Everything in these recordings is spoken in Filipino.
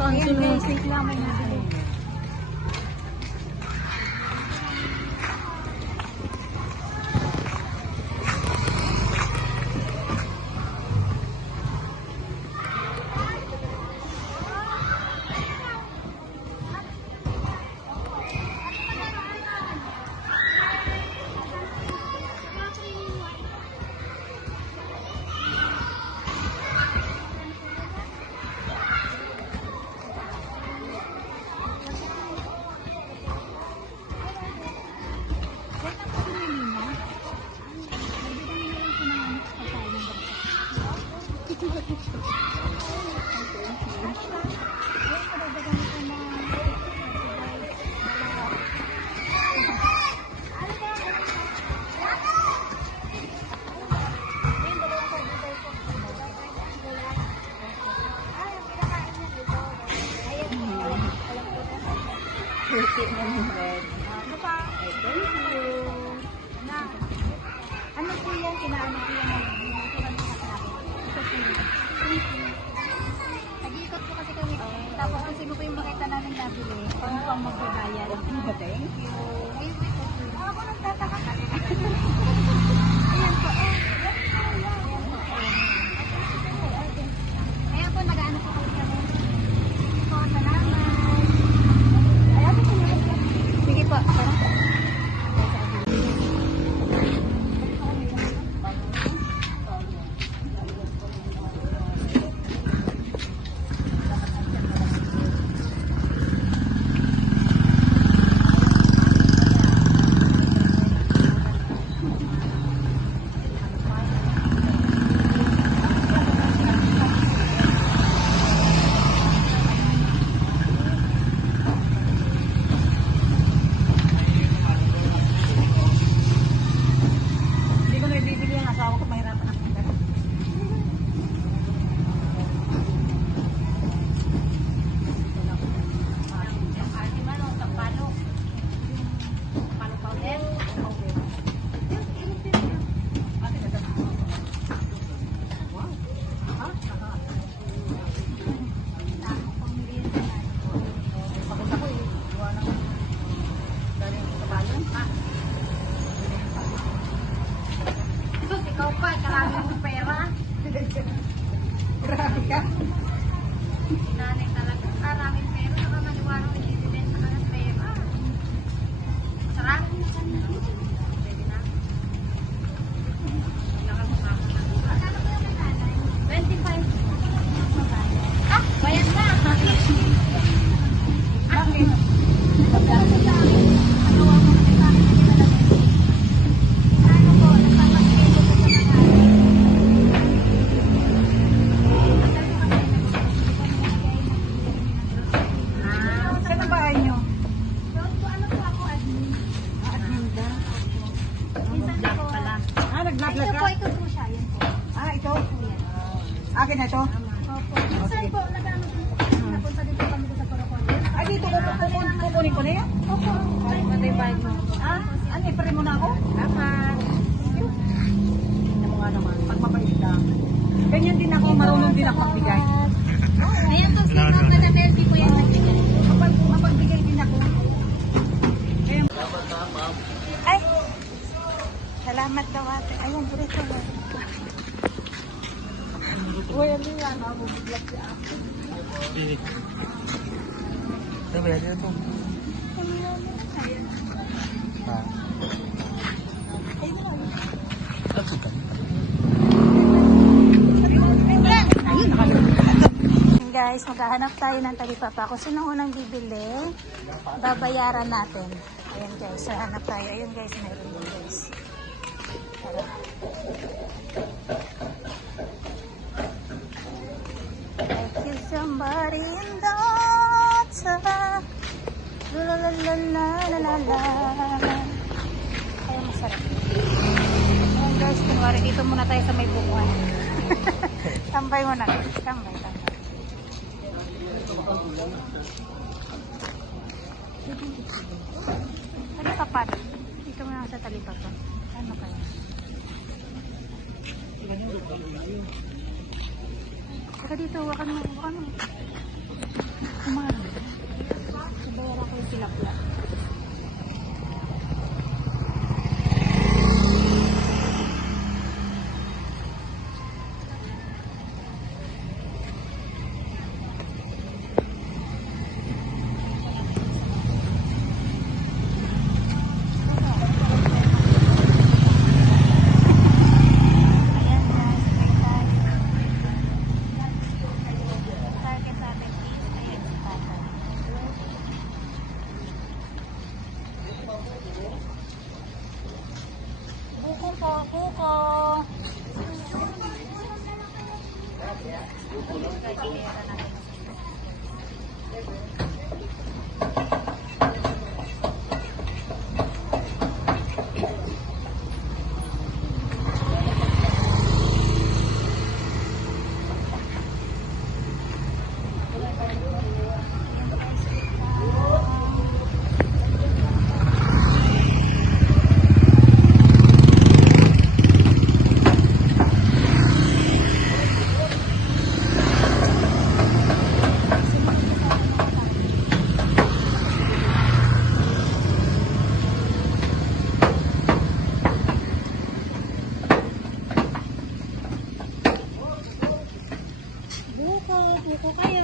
Ayan guys, wait lang may nabili. Ano pa? Thank you. Ano po yan? Kinaano po yan? Nag-iikot po kasi kami. Tapos kung sino po yung makita namin nabili, kung po ang magbabayad. Thank you. Ayun po po. Ako nagtataka ka. Ayan po. Ayan po, nag-ano po kami kami. Po, salamat. Ayan po. Sige po. Hindi ko na ibibigay ang asawa ko, mahirapan ako. Ikaw pa, karami mong pera. Grabe ka. Nanay talaga, karaming pera. Saka maniwara ko i-ibenta ka ng pera. Sarap. Pwede na. Kailangan mo ako na. Magkano ba yung nanay? 25. Ah, bayad na. Bakit? Magkano sa akin? Ano ako na sa akin? Ano po, nagpapagpili ko sa mga Saan ang bahay niyo? ano po ako, admin. Admin ba? Minsan po pala. Nag-vlog Ito ka? po, ito po siya. Yan po. Ito? Yan. Akin na ito? Opo. Minsan po, napunta dito kami sa Corocon. Ay, dito kukunin ko na yan? Opo. Ano yung bayad mo? Ano, ipare mo na ako? Tama. Tingnan mo nga naman, pagmapait lang. Ganyan din ako, marunong din ako magbigay. Ayan po, si Ma'am Nananelty po yan nagbigay. Mapagbigay din ako. Ay! Salamat daw ate. Ayan, dito. Uy, ano yan? Bumiglas si ate. Ito ba yan ito? Ayan. Ha? Guys, maghahanap tayo ng talipapa. Kung sino unang bibili, babayaran natin. Ayan guys, hanap tayo. Ayan guys, meron din guys. Tara. I kill somebody in the water. La la la la la la la. Ay, masarap. Ayan guys, kunwari dito muna tayo sa may bukuan. Tambay mo na guys. Tambay. Talipapan. Dito muna sa talipapan. Ano kaya? Saka dito, wakan mo. Kumain. Nabayaran ko yung tilapia. Ayan guys, may target natin is may expatan. Buko po, buko. Buko, buko kayo.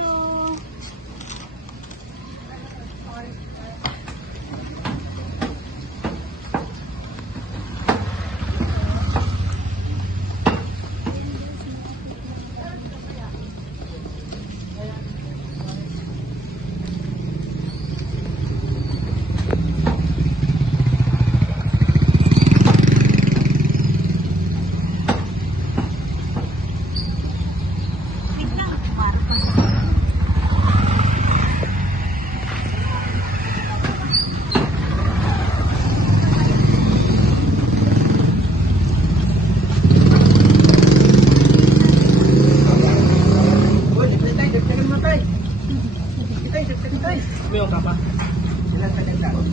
Wait lang, Marcos. Uy, dagdagan, dagdagan mo tayo. Dagdagan tayo. May ka pa? Ilan ka dagdagan?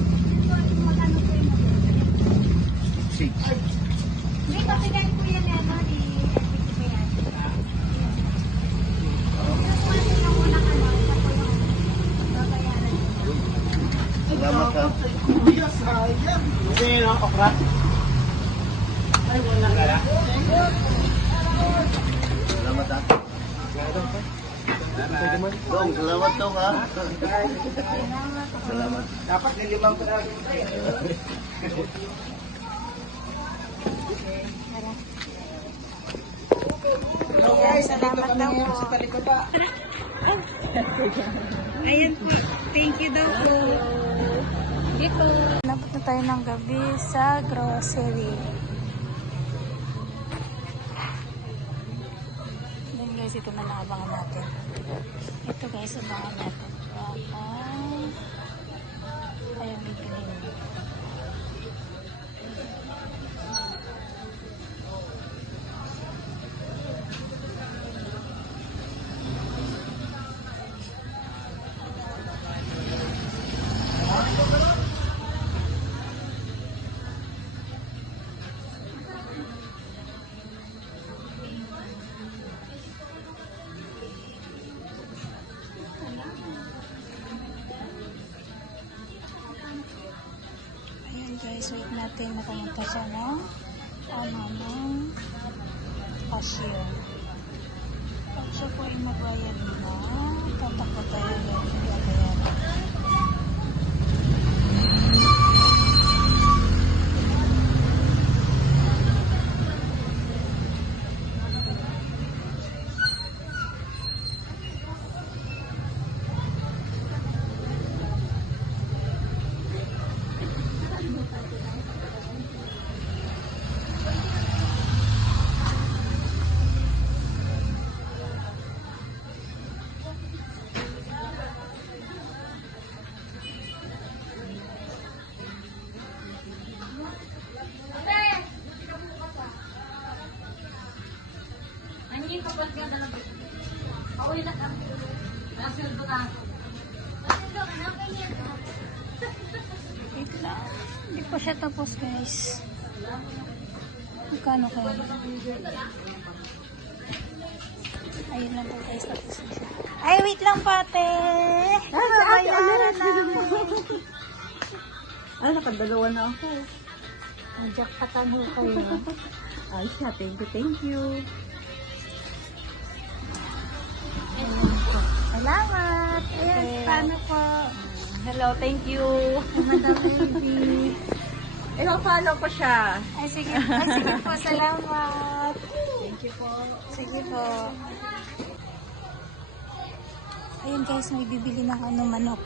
Six. Hindi, papigay ko yan yan, no? Salamat ka. Kuya, sayang. Hindi, no? Okra. Ay, wala. Salamat ha. Dong, salamat dong ha. Salamat. Dapat nilimang ko na rin tayo. Salamat daw po. Sa talikod pa. Ayan po. Thank you daw po. Dito. Nabot na tayo ng gabi sa grocery. Then guys, ito na naabangan natin. Ito guys, abangan natin. Ayan, bibili. Ayan guys, wait natin na pumunta siya ng cashier. Pag siya po ay magbayad na, tatakbo tayo yung babayaran. Wait lang. Hindi pa siya tapos guys. Magkano kaya? Ayun lang po guys, tapos na siya. Ay, wait lang pate. Babayaran namin. Ay, nakadalawa na ako. Ang jackpatan ho kayo. Ay, siya. Thank you. Salamat. Ayan, paano po? Hello, thank you. Madam Baby. Follow ko siya. Ay, sige po. Salamat. Thank you po. Sige po. Ayun guys, may bibili ng manok.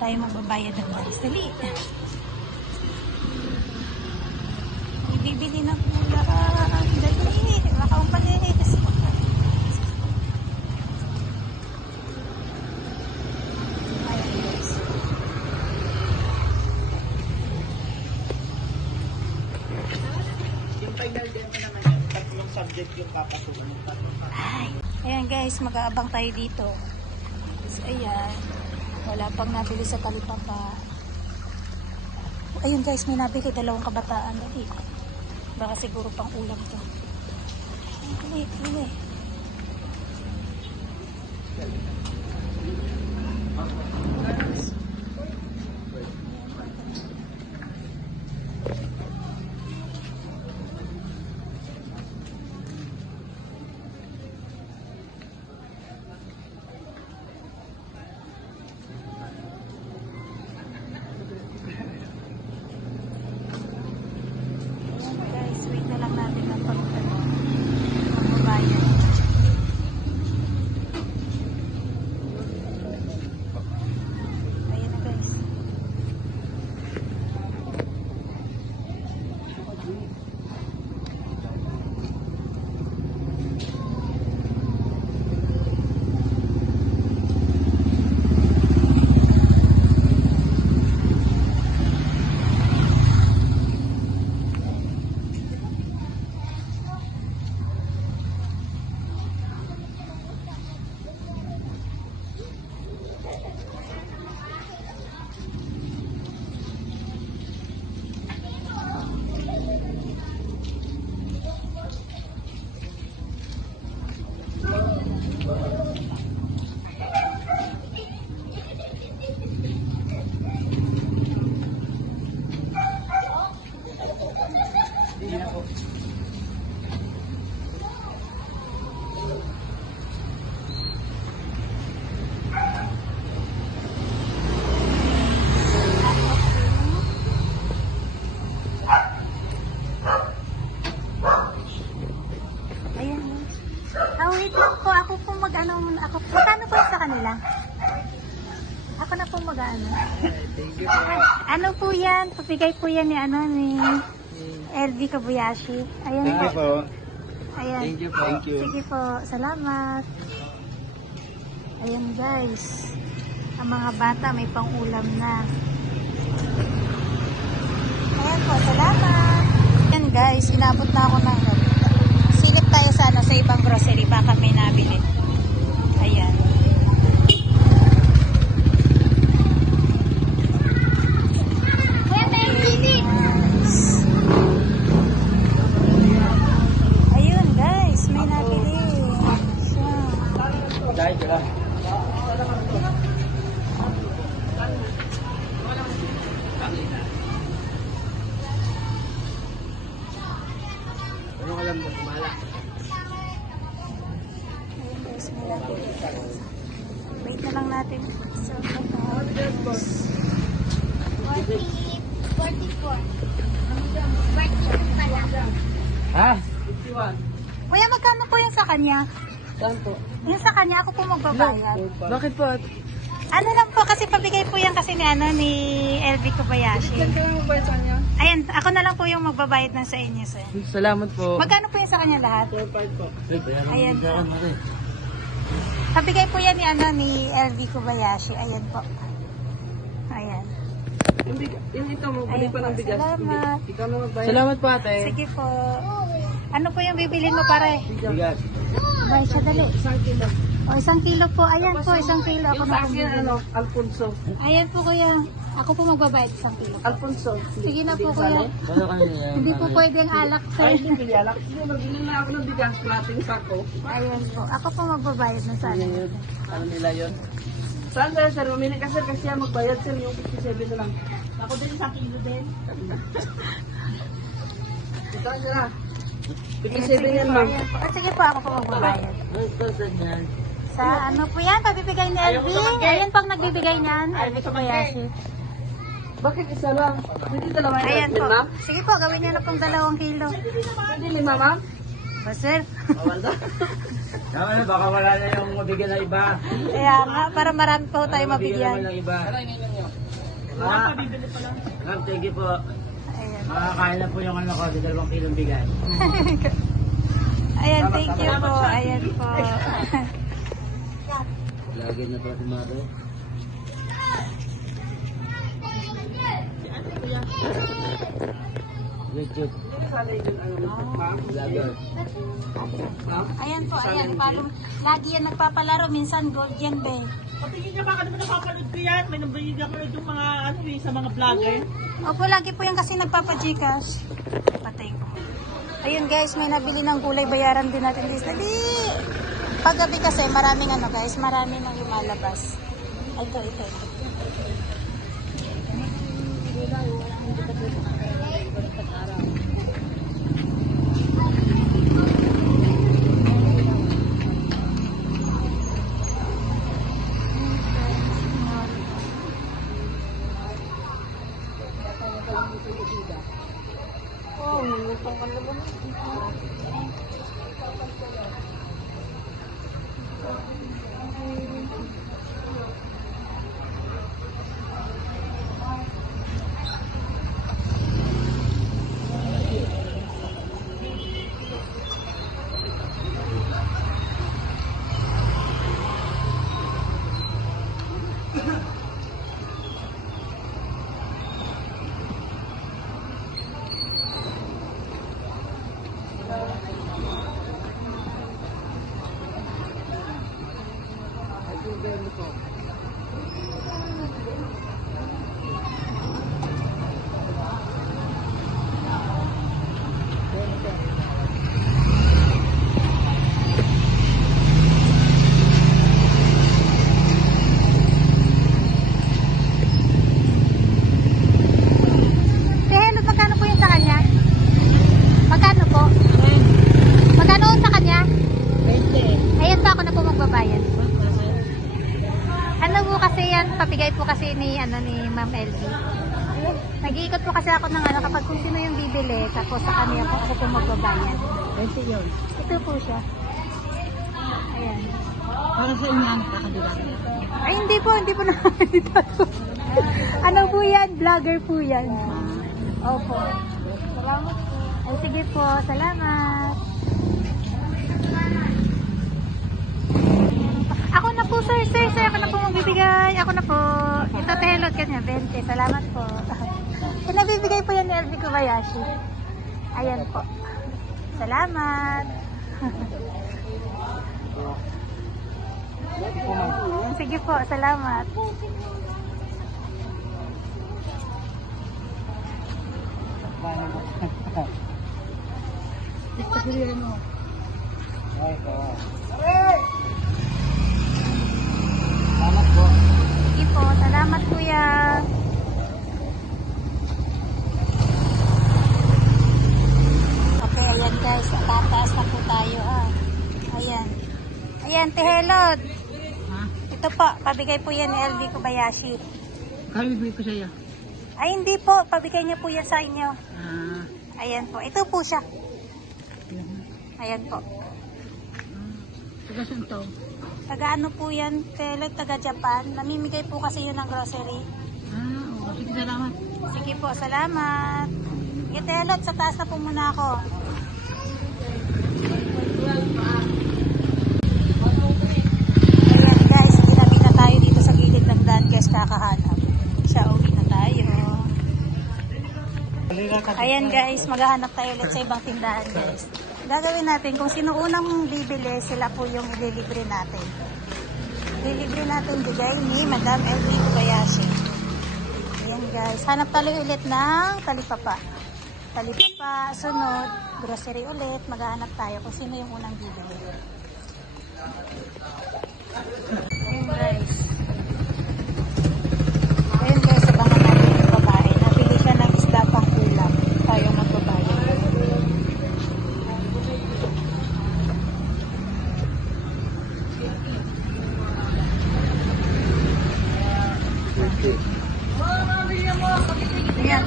Tayo magbabayad ng baris. Dali. May bibili ng ulam. Dali. Baka umalis. Ayun guys. Yung final din naman yung tatlong subject yung papasukan ng tatlong. Ay. Ayan guys, mag-aabang tayo dito. So, ayan. Wala pang nabili sa Talipapa. Ayun guys, may nabili 2 kabataan. Dali. Baka siguro pang ulam to. Dali, dali. Guys, wait na lang natin ang magbabayad. Ayan na guys. Ayan. Wait lang po. Ako po mag-ano. Magkano po sa kanila? Ako na po mag-ano. Thank you po. Ano po yan? Pabigay po yan ni LV Kobayashi. Ayan po. po. Ayan. Thank you po. Thank you. Sige po. Salamat. Ayan guys. Ang mga bata may pang-ulam na. Ayan po. Salamat. Ayan guys. Inabot na ako ng silip tayo sa ibang grocery. Baka may nabili. Ayan. Ayun guys, may nabili. Siya. Dahil ka lang. Ano ka lang mo, kumala? Ayun guys, may nabili. Wait na lang natin. So, 44. 42 pala. Ha? 51. Kuya, magkano po yung sa kanya? Saan po? Yung sa kanya, ako po magbabayad. Bakit po? Ano lang po, kasi pabigay po yan kasi ni LV Kobayashi. Saan ka lang magbayad sa kanya? Ayan, ako na lang po yung magbabayad ng sa inyo, sir. Salamat po. Magkano po yung sa kanya lahat? 4-5 po. Ayan po. Pabigay po yan ni LV Kobayashi. Ayan po. Ayan. Yung ito mo, Ayun bili pa ng po, bigas. salamat. Ikaw na magbayad. Salamat po ate. Sige po. Ano po yung bibilin mo, pare? Bigas. Bay siya, dali. 1 kilo. O, 1 kilo po. Ayan po, 1 kilo. Ako Yung na sa akin, bumili. Alfonso. Ayan po, kuya. Ako po magbabayad 1 kilo. Alfonso. Sige na po, kuya. Hindi po pwedeng alak, Ay, sir. hindi pilialak. Sige, magbili na ako ng bigas. Plating sako. Ayun po. Ako po magbabayad na sana. Ano nila yun? Saan sir? Sir, mamili ka sir kasi magbayad sir yung 57 na lang. Ako din 1 kilo din. Ito na. 57 yan ma'am. Ayan po. Sige po, ako po magbabayad. Sa ano po yan? Pabibigay ni LV. Ayan po ang nagbibigay niyan. LV Kobayashi. Bakit isa lang? Hindi dalawa yung Ayan po. ma'am? Sige po, gawin niyo na pong 2 kilo. Hindi 5 ma'am? O, sir. Kaya baka wala na yung mabigyan ng iba. Kaya nga, para marami po tayo mabigyan. ng iba. Ma'am, thank you po. Ayan. Makakain na po yung ano ko, 2 kilong bigas. Ayan, thank you po. Ayan po. Lagi na po si Mare. YouTube. Vlogger. Ayan po, ayan. Lagi yan nagpapalaro. Minsan gold yan, be. Patingin ka baka naman napapanood ko yan. May nabigyan ko yung mga ano sa mga vlogger. Opo, lagi po yan kasi nagpapa-Gcash. Patay ko. Ayun guys, may nabili ng gulay. Bayaran din natin this. Dali! Paggabi kasi maraming ano guys, maraming nang lumalabas. Ito. Papigay po kasi ni Ma'am LV. Nag-iikot po kasi ako ng kapag kung sino yung bibili, tapos sa kanya po ako po magbabayad. Ito yun. Ito po siya. Ayan. Para sa inyo ang kakadilan. Ay, hindi po nakakita ko. Ano po yan? Vlogger po yan. Opo. Salamat po. Ay, sige po. Salamat. Ako na po, sir. Ako na po magbibigay. Ako na po. Ito, tehelot kanya. 20. Salamat po. Nabibigay po yan ni LV Kobayashi. Ayan po. Salamat. Sige po, salamat. Salamat po. Sige po, salamat kuya. Okay, ayan guys, tataas na po tayo Ayan. Ayan, tehelot. Ito po, pabigay po yan ni LV Kobayashi. Kaya bibigay ko sa iyo. Ay, hindi po. Pabigay niya po yan sa inyo. Ayan po. Ito po siya. Ayan po. Taga saan to? Taga ano po yan, tehelot, taga Japan. Namimigay po kasi yun ng grocery. Oo. Sige, salamat. Sige po, salamat. Tehelot, sa taas na po muna ako. Ayan guys, ginabi na tayo dito sa gilid ng daan guys, kakahanap. Siya, uwi na tayo. Ayan guys, maghahanap tayo ulit sa ibang tindahan guys. Gagawin natin, kung sino unang bibili, sila po yung ililibre natin. Ililibre natin bigay ni Madam LV Kobayashi. Ayan guys, hanap tali ulit ng talipapa. Talipapa, sunod, grocery ulit, maghahanap tayo kung sino yung unang bibili. Ayan guys. Ayan guys, abangan natin yung babae. Napili siya ng isda pang ulam. Tayo magbabayan. Ayan.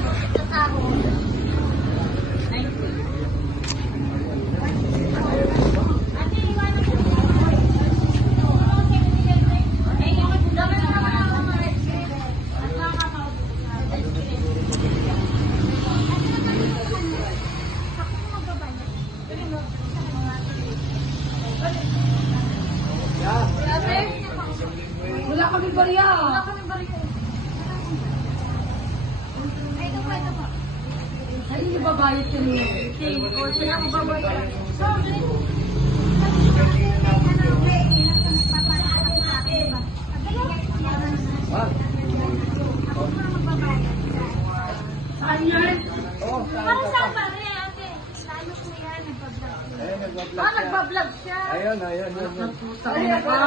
Wala kami bariya. Ay, hindi babayad ka niya. O, sila ko babayad. Saan yan? Para saan ba rin, ate? Lalo po yan, nagbablog. Ayun, nagbablog siya. Nagbablog siya. Ayun. Saan ka?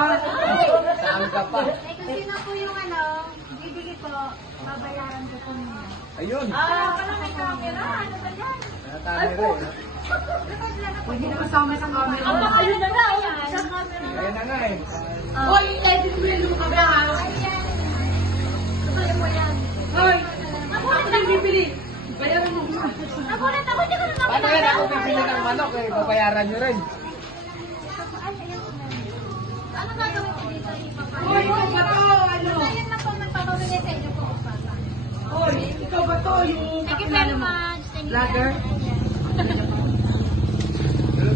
Saan ka pa? Eh, kung sino po yung bibili ko, babayaran ko po muna. Ayun. Pala may camera, ano ba yan? Natami rin. Pwede na kasama sa camera. Ayun na nga, sa camera. Ayun na nga eh. Hoy, edit mo yung camera. Kaya mo yan. Hoy, ako na bibili. Bayaran mo. Nagulat ako, hindi ko na nakuha. Paano yan ako bibili ng manok eh? Babayaran nyo rin. Ano gagawin ko dito? Hoy, ikaw ba to? Ano? Ayun na po, magpapabili sa inyo po. Papa. Hoy, ikaw ba to? Yung Thank you very much. Thank you. vlogger?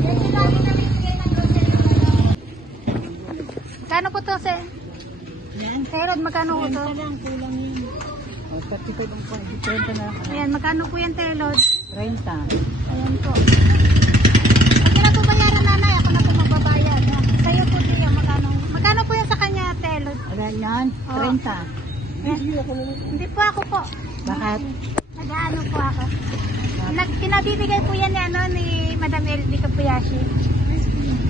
Kasi lagi namin bigyan ng grocery. Magkano po to, sir? Herod, magkano po to? Kulang yun. Ayan, magkano po yan, Telod? 30. Ayan po. Pag na po bayaran, nanay, ako na po magbabayad. Ha? Sa'yo po, tiyo, magkano? Magkano po yan sa kanya, Telod? Wala yan, 30. Hindi po ako po. Bakit? Nag-ano po ako. Kinabibigay po yan ni Madam LB Kapuyashi.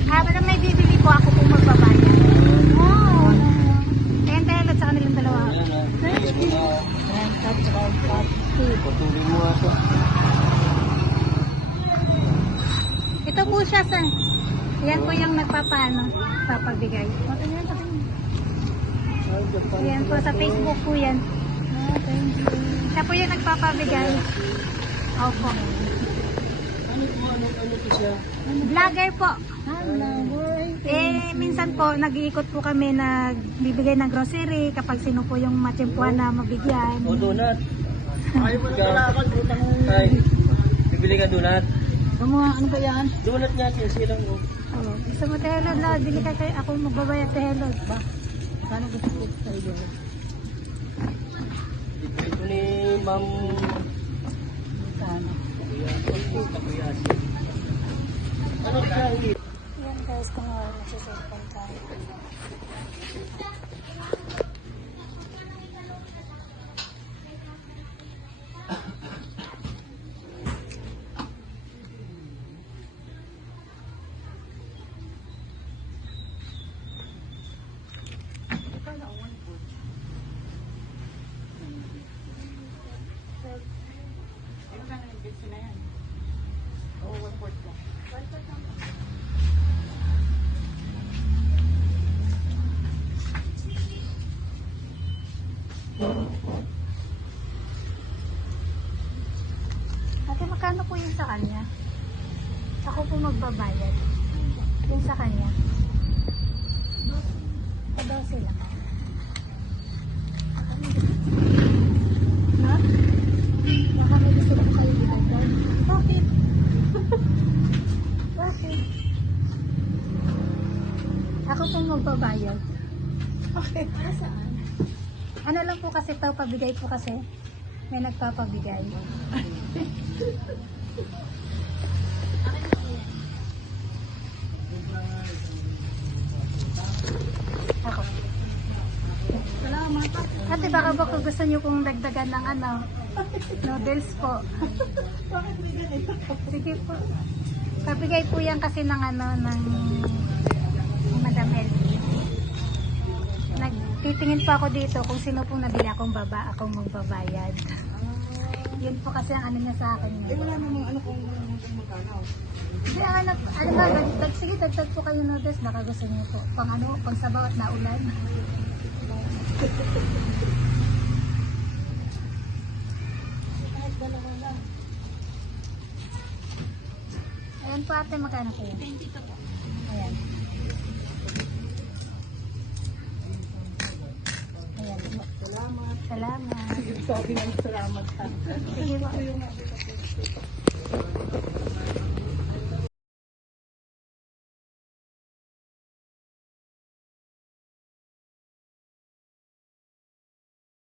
Madam, may bibili po ako po magbabayad. Wow. Ayan, Telod, sa kanilang dalawa. 30 at saka 40. Patuloy mo ako. Ito po siya, sir. Yan po yung papabigay. Yan po, sa Facebook po yan. Siya po yung nagpapabigay. Opo. Ano po siya? Vlogger po. Minsan po, nag-iikot po kami, nagbibigay ng grocery kapag sino po yung matsimpuan na mabigyan. O donut. Ay, Ay, bibili ka donut? Ano ba yan? Donut nga, silang mo. Oh, gusto mo Telod, la, bili ka kayo, ako magbabayad Telod. Kano gusto ko sa iyo? Ito ni Ma'am Kano? Kapuyashi. Ano siya? Yan guys, kung nagsiselfon tayo. Ate, magkano po yun sa kanya? Ako po magbabayad. Yun sa kanya. 12 lang. Ha? Baka may gusto ko kayo ilagay. Bakit? Bakit? Ako po magbabayad. Okay. Para saan? Ano lang po kasi ito, pabigay po kasi. May nagpapabigay. Ako. Ate, baka ba kung gusto niyo kung dagdagan ng ano, noodles po. Sige po. Kabigay po yan kasi ng ano, ng Madam Elvie. Nagtitingin pa ako dito kung sino pong nabili akong akong magbabayad. Yun po kasi ang ano niya sa akin. Wala namang ano kung magkano. Hindi, ano ba, sige, dagdag po kayo noodles, baka gusto niyo po. Pang ano, pang sabaw at naulan. Ayan po ate, magkano po yun? 22 po. Ayan. Ayan po. Salamat. Salamat. Sabi ng salamat. Sige po.